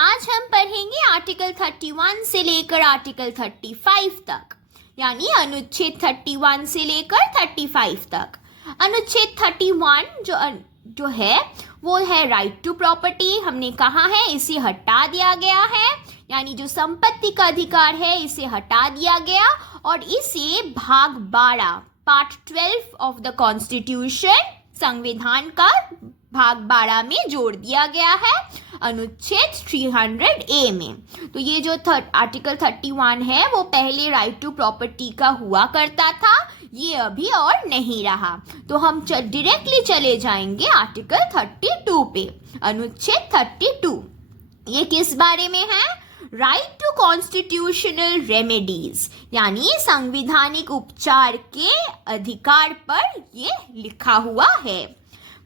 आज हम पढ़ेंगे आर्टिकल 31 से लेकर आर्टिकल 35 तक, यानी अनुच्छेद 31 से लेकर 35 तक। अनुच्छेद 31 जो है वो है राइट टू प्रॉपर्टी। हमने कहा है इसे हटा दिया गया है, यानी जो संपत्ति का अधिकार है इसे हटा दिया गया और इसे भाग 12 पार्ट 12 ऑफ द कॉन्स्टिट्यूशन, संविधान का भाग 12 में जोड़ दिया गया है अनुच्छेद 300A में। तो ये जो आर्टिकल 31 है वो पहले राइट टू प्रॉपर्टी का हुआ करता था, ये अभी और नहीं रहा। तो हम डायरेक्टली चले जाएंगे आर्टिकल 32 पे। अनुच्छेद 32 ये किस बारे में है? राइट टू कॉन्स्टिट्यूशनल रेमेडीज, यानी संवैधानिक उपचार के अधिकार पर ये लिखा हुआ है।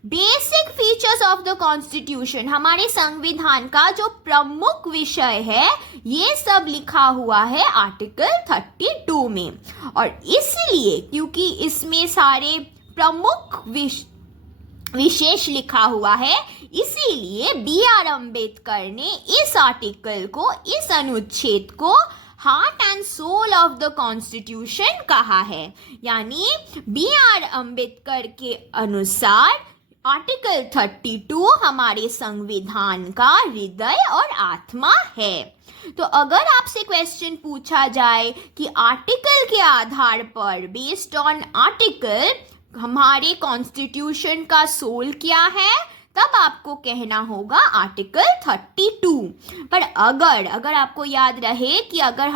Basic features of the constitution, हमारे संविधान का जो प्रमुख विषय है ये सब लिखा हुआ है आर्टिकल 32 में। और इसलिए क्योंकि इसमें सारे प्रमुख विशेष लिखा हुआ है, इसीलिए B.R. अम्बेडकर ने इस आर्टिकल को, इस अनुच्छेद को heart and soul of the constitution कहा है। यानी B.R. अम्बेडकर के अनुसार आर्टिकल 32 हमारे संविधान का हृदय और आत्मा है। तो अगर आपसे क्वेश्चन पूछा जाए कि आर्टिकल के आधार पर, बेस्ड ऑन आर्टिकल, हमारे कॉन्स्टिट्यूशन का सोल क्या है, तब आपको कहना होगा आर्टिकल 32। पर अगर आपको याद रहे कि अगर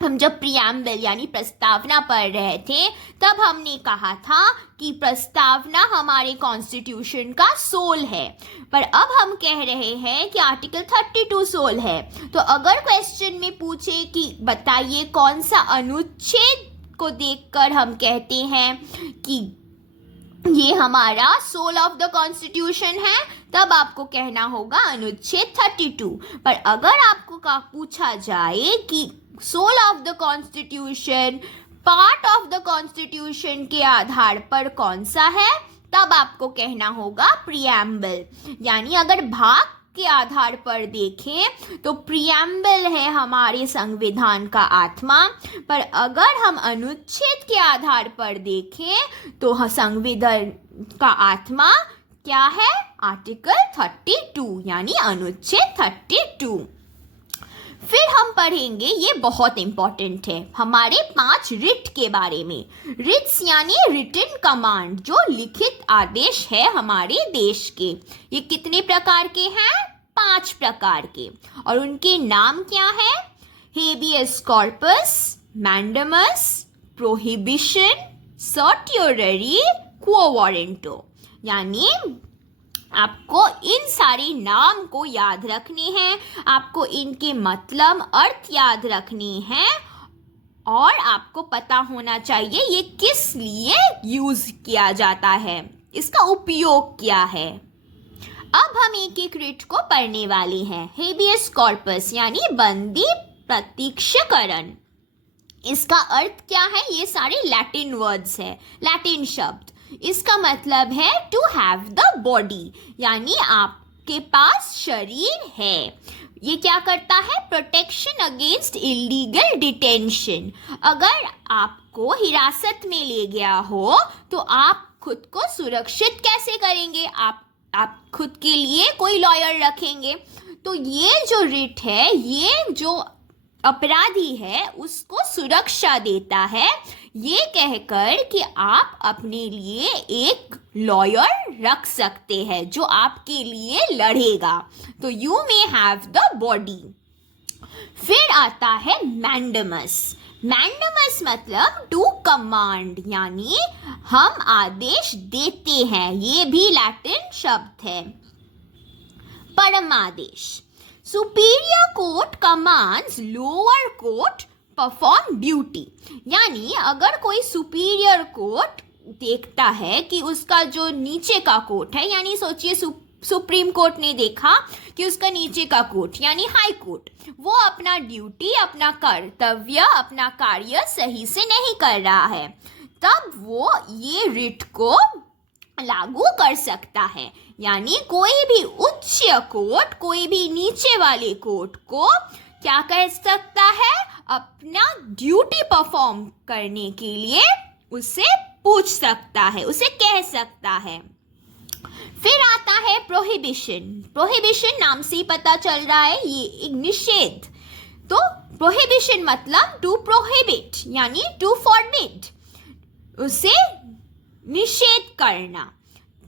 हम जब प्रियम्बल यानी प्रस्तावना पढ़ रहे थे तब हमने कहा था कि प्रस्तावना हमारे कॉन्स्टिट्यूशन का सोल है, पर अब हम कह रहे हैं कि आर्टिकल 32 सोल है। तो अगर क्वेश्चन में पूछे कि बताइए कौन सा अनुच्छेद को देखकर हम कहते हैं कि ये हमारा सोल ऑफ द कॉन्स्टिट्यूशन है, तब आपको कहना होगा अनुच्छेद 32। पर अगर आपको पूछा जाए कि soul of the constitution part of the constitution के आधार पर कौन सा है, तब आपको कहना होगा प्रियम्बल। यानी अगर भाग के आधार पर देखें तो प्रियम्बल है हमारे संविधान का आत्मा, पर अगर हम अनुच्छेद के आधार पर देखें तो संविधान का आत्मा क्या है? आर्टिकल 32 यानी अनुच्छेद 32। फिर हम पढ़ेंगे, ये बहुत इंपॉर्टेंट है, हमारे 5 रिट के बारे में। रिट्स यानी रिटन कमांड, जो लिखित आदेश है हमारे देश के। ये कितने प्रकार के हैं? 5 प्रकार के। और उनके नाम क्या है? हेबियस कॉर्पस, मैंडेमस, प्रोहिबिशन, सर्ट्योररी, क्वो वारंटो। यानी आपको इन सारे नाम को याद रखने हैं, आपको इनके मतलब, अर्थ याद रखने हैं और आपको पता होना चाहिए ये किस लिए यूज किया जाता है, इसका उपयोग क्या है। अब हम एक एक रिट को पढ़ने वाले हैं। हेबियस कॉर्पस यानी बंदी प्रत्यक्षीकरण, इसका अर्थ क्या है? ये सारे लैटिन वर्ड्स है, लैटिन शब्द। इसका मतलब है टू हैव द बॉडी, यानी आपके पास शरीर है। ये क्या करता है? Protection against illegal detention. अगर आपको हिरासत में ले गया हो तो आप खुद को सुरक्षित कैसे करेंगे? आप खुद के लिए कोई लॉयर रखेंगे। तो ये जो रिट है, ये जो अपराधी है उसको सुरक्षा देता है, ये कहकर कि आप अपने लिए एक लॉयर रख सकते हैं जो आपके लिए लड़ेगा। तो you may have the body. फिर आता है मैंडेमस। मैंडेमस मतलब टू कमांड, यानी हम आदेश देते हैं, ये भी लैटिन शब्द है। परमादेश, superior court commands lower court perform duty. यानी अगर कोई सुपीरियर कोर्ट देखता है कि उसका जो नीचे का कोर्ट है, यानी सोचिए सुप्रीम कोर्ट ने देखा कि उसका नीचे का कोर्ट यानी हाई कोर्ट, वो अपना ड्यूटी, अपना कर्तव्य, अपना कार्य सही से नहीं कर रहा है, तब वो ये रिट को लागू कर सकता है। यानी कोई भी उच्च कोर्ट कोई भी नीचे वाले कोर्ट को क्या कर सकता है, अपना ड्यूटी परफॉर्म करने के लिए उसे पूछ सकता है, उसे कह सकता है। फिर आता है प्रोहिबिशन। प्रोहिबिशन नाम से ही पता चल रहा है ये एक निषेध। तो प्रोहिबिशन मतलब टू प्रोहिबिट यानी टू फॉरबिड, उसे निषेध करना।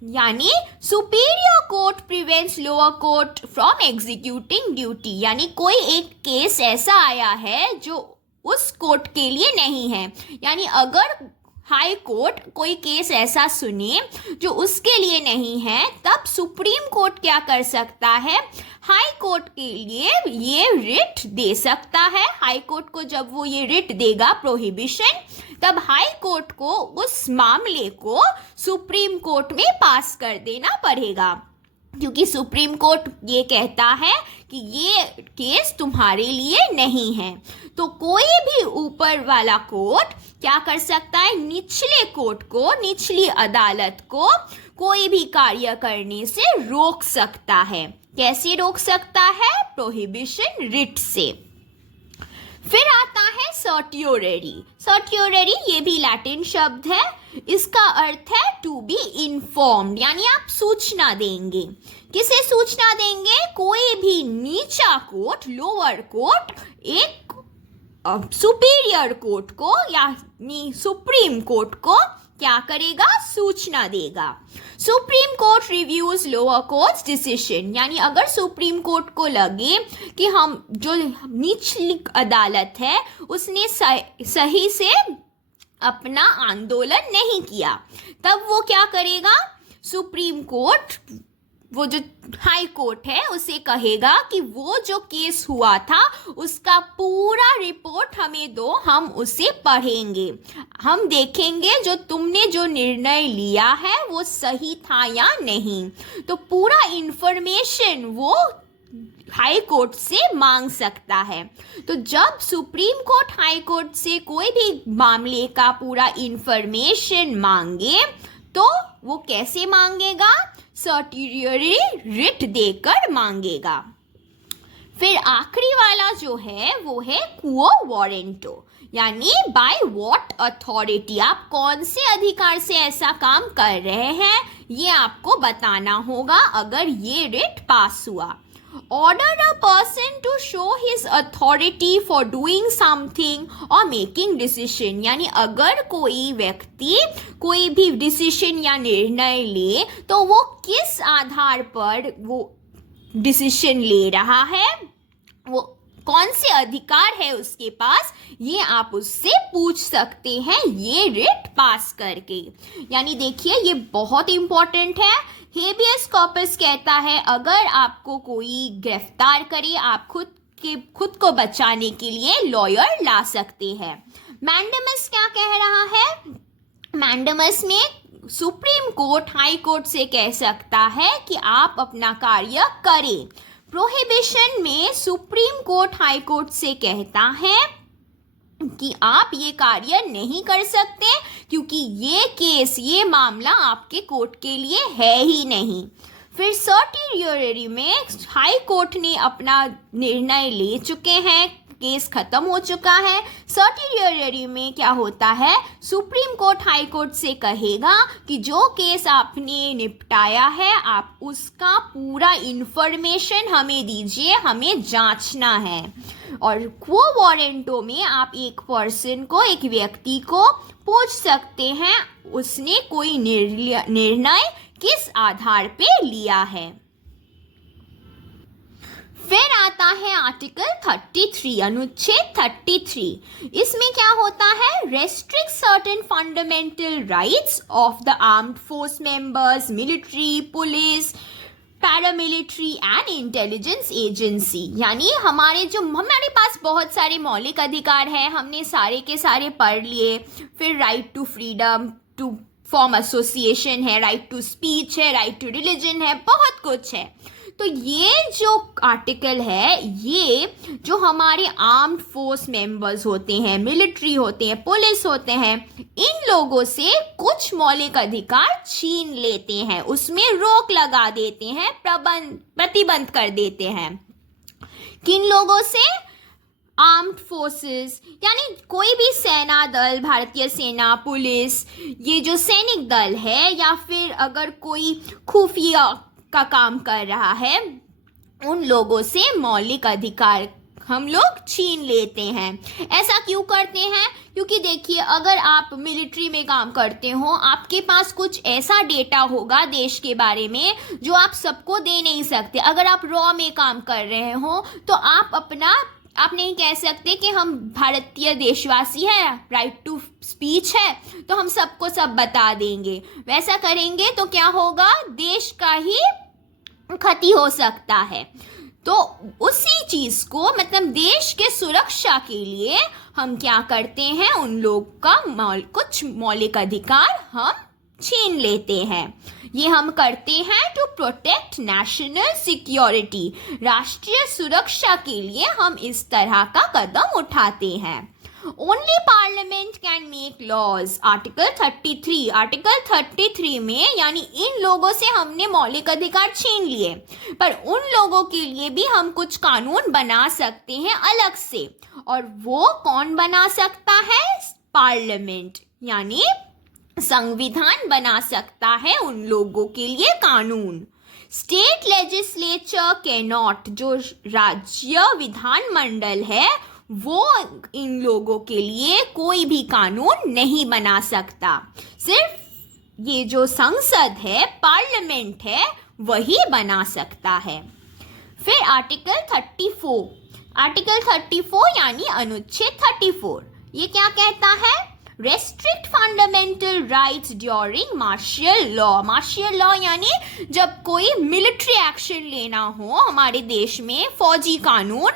यानी superior court prevents lower court from executing duty, यानी कोई एक केस ऐसा आया है जो उस कोर्ट के लिए नहीं है। यानी अगर हाई कोर्ट कोई केस ऐसा सुने जो उसके लिए नहीं है, तब सुप्रीम कोर्ट क्या कर सकता है, हाई कोर्ट के लिए ये रिट दे सकता है। हाई कोर्ट को जब वो ये रिट देगा प्रोहिबिशन, तब हाई कोर्ट को उस मामले को सुप्रीम कोर्ट में पास कर देना पड़ेगा, क्योंकि सुप्रीम कोर्ट ये कहता है कि ये केस तुम्हारे लिए नहीं है। तो कोई भी ऊपर वाला कोर्ट क्या कर सकता है, निचले कोर्ट को, निचली अदालत को कोई भी कार्य करने से रोक सकता है। कैसे रोक सकता है, प्रोहिबिशन रिट से। फिर आता है सर्टियोररी। सर्टियोररी ये भी लैटिन शब्द है, इसका अर्थ है टू बी इन्फॉर्म्ड, यानी आप सूचना देंगे। किसे सूचना देंगे, कोई भी नीचा कोर्ट, लोअर कोर्ट एक सुपीरियर कोर्ट को यानी सुप्रीम कोर्ट को क्या करेगा, सूचना देगा। Supreme court reviews lower courts decision, यानी अगर सुप्रीम कोर्ट को लगे कि हम जो निचली अदालत है उसने सही से अपना आंदोलन नहीं किया, तब वो क्या करेगा, सुप्रीम कोर्ट वो जो हाई कोर्ट है उसे कहेगा कि वो जो केस हुआ था उसका पूरा रिपोर्ट हमें दो, हम उसे पढ़ेंगे, हम देखेंगे जो तुमने जो निर्णय लिया है वो सही था या नहीं। तो पूरा इन्फॉर्मेशन वो हाई कोर्ट से मांग सकता है। तो जब सुप्रीम कोर्ट हाई कोर्ट से कोई भी मामले का पूरा इन्फॉर्मेशन मांगे, तो वो कैसे मांगेगा, सर्टियोररी रिट देकर मांगेगा। फिर आखिरी वाला जो है वो है क्वो वारंटो, यानी बाय व्हाट अथॉरिटी, आप कौन से अधिकार से ऐसा काम कर रहे हैं ये आपको बताना होगा अगर ये रिट पास हुआ। Order a person to show his authority for doing something or making decision, यानी अगर कोई व्यक्ति कोई भी डिसीजन या निर्णय ले तो वो किस आधार पर वो डिसीजन ले रहा है, वो कौन से अधिकार है उसके पास, ये आप उससे पूछ सकते हैं ये रिट पास करके। यानी देखिए ये बहुत इंपॉर्टेंट है। हेबियस कॉर्पस कहता है अगर आपको कोई गिरफ्तार करे, आप खुद को बचाने के लिए लॉयर ला सकते हैं। मैंडेमस क्या कह रहा है, मैंडेमस में सुप्रीम कोर्ट हाई कोर्ट से कह सकता है कि आप अपना कार्य करें। प्रोहिबिशन में सुप्रीम कोर्ट हाई कोर्ट से कहता है कि आप ये कार्य नहीं कर सकते क्योंकि ये केस, ये मामला आपके कोर्ट के लिए है ही नहीं। फिर सर्टियोररी में हाई कोर्ट ने अपना निर्णय ले चुके हैं, केस खत्म हो चुका है। सर्टियोररी में क्या होता है, सुप्रीम कोर्ट हाई कोर्ट से कहेगा कि जो केस आपने निपटाया है आप उसका पूरा इन्फॉर्मेशन हमें दीजिए, हमें जांचना है। और क्वो वारंटो में आप एक पर्सन को, एक व्यक्ति को पूछ सकते हैं उसने कोई निर्णय किस आधार पे लिया है। फिर आता है आर्टिकल 33, अनुच्छेद 33। इसमें क्या होता है, restrict certain fundamental rights of the armed force members, military, police, paramilitary and intelligence agency. यानी हमारे पास बहुत सारे मौलिक अधिकार है, हमने सारे के सारे पढ़ लिए। फिर right to freedom to form association है, राइट टू स्पीच है, राइट टू रिलीजन है, बहुत कुछ है। तो ये जो आर्टिकल है, ये जो हमारे आर्म्ड फोर्स मेंबर्स होते हैं, मिलिट्री होते हैं, पुलिस होते हैं, इन लोगों से कुछ मौलिक अधिकार छीन लेते हैं, उसमें रोक लगा देते हैं, प्रतिबंध कर देते हैं। किन लोगों से? आर्म्ड फोर्सेस, यानी कोई भी सेना दल, भारतीय सेना, पुलिस, ये जो सैनिक दल है, या फिर अगर कोई खुफिया का काम कर रहा है, उन लोगों से मौलिक अधिकार हम लोग छीन लेते हैं। ऐसा क्यों करते हैं? क्योंकि देखिए, अगर आप मिलिट्री में काम करते हो, आपके पास कुछ ऐसा डेटा होगा देश के बारे में जो आप सबको दे नहीं सकते। अगर आप रॉ में काम कर रहे हो तो आप नहीं कह सकते कि हम भारतीय देशवासी हैं, राइट टू स्पीच है, तो हम सबको सब बता देंगे। वैसा करेंगे तो क्या होगा? देश का ही क्षति हो सकता है। तो उसी चीज को, मतलब देश के सुरक्षा के लिए हम क्या करते हैं, उन लोग का कुछ मौलिक अधिकार हम छीन लेते हैं। ये हम करते हैं टू प्रोटेक्ट नेशनल सिक्योरिटी, राष्ट्रीय सुरक्षा के लिए हम इस तरह का कदम उठाते हैं। Only parliament can make laws, article 33। Article 33 में, यानी इन लोगों से हमने मौलिक अधिकार छीन लिए, पर उन लोगों के लिए भी हम कुछ कानून बना सकते हैं अलग से। और वो कौन बना सकता है? पार्लियामेंट, यानी संविधान बना सकता है उन लोगों के लिए कानून। स्टेट लेजिस्लेचर कैन नॉट, जो राज्य विधानमंडल है, वो इन लोगों के लिए कोई भी कानून नहीं बना सकता। सिर्फ ये जो संसद है, पार्लियामेंट है, वही बना सकता है। फिर आर्टिकल 34, आर्टिकल 34 यानी अनुच्छेद 34, ये क्या कहता है? Restrict fundamental rights during martial law. Martial law यानी जब कोई मिलिट्री एक्शन लेना हो हमारे देश में, फौजी कानून,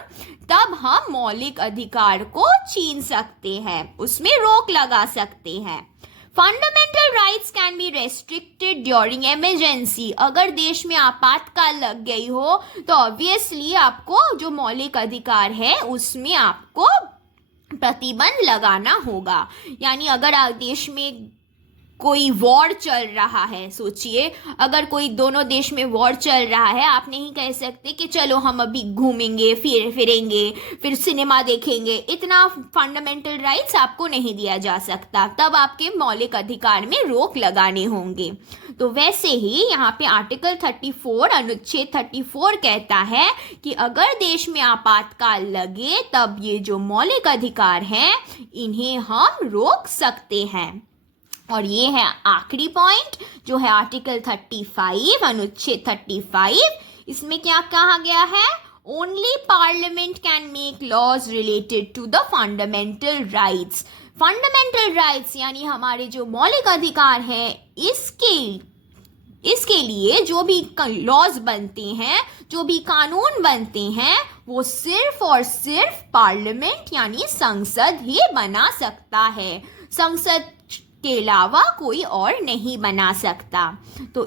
तब हम मौलिक अधिकार को छीन सकते हैं, उसमें रोक लगा सकते हैं। Fundamental rights can be restricted during emergency. अगर देश में आपातकाल लग गई हो तो ऑब्वियसली आपको जो मौलिक अधिकार है उसमें आपको प्रतिबंध लगाना होगा। यानी अगर देश में कोई वॉर चल रहा है, सोचिए अगर कोई दोनों देश में वॉर चल रहा है, आप नहीं कह सकते कि चलो हम अभी घूमेंगे, फिरेंगे, फिर सिनेमा देखेंगे। इतना फंडामेंटल राइट्स आपको नहीं दिया जा सकता, तब आपके मौलिक अधिकार में रोक लगाने होंगे। तो वैसे ही यहाँ पे आर्टिकल 34, अनुच्छेद 34 कहता है कि अगर देश में आपातकाल लगे तब ये जो मौलिक अधिकार हैं इन्हें हम रोक सकते हैं। और ये है आखिरी पॉइंट जो है आर्टिकल 35, अनुच्छेद 35। इसमें क्या कहा गया है? Only parliament can make laws related to the fundamental rights. Fundamental rights यानी हमारे जो मौलिक अधिकार हैं, इसके लिए जो भी लॉज बनते हैं, जो भी कानून बनते हैं, वो सिर्फ और सिर्फ पार्लियामेंट यानी संसद ही बना सकता है। संसद के अलावा कोई और नहीं बना सकता। तो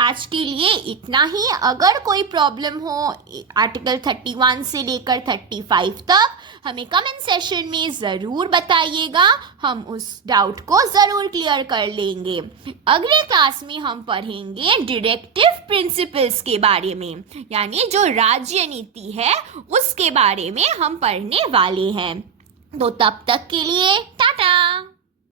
आज के लिए इतना ही। अगर कोई प्रॉब्लम हो आर्टिकल 31 से लेकर 35 तक, हमें कमेंट सेशन में ज़रूर बताइएगा, हम उस डाउट को ज़रूर क्लियर कर लेंगे। अगले क्लास में हम पढ़ेंगे डायरेक्टिव प्रिंसिपल्स के बारे में, यानी जो राज्य नीति है उसके बारे में हम पढ़ने वाले हैं। तो तब तक के लिए टाटा।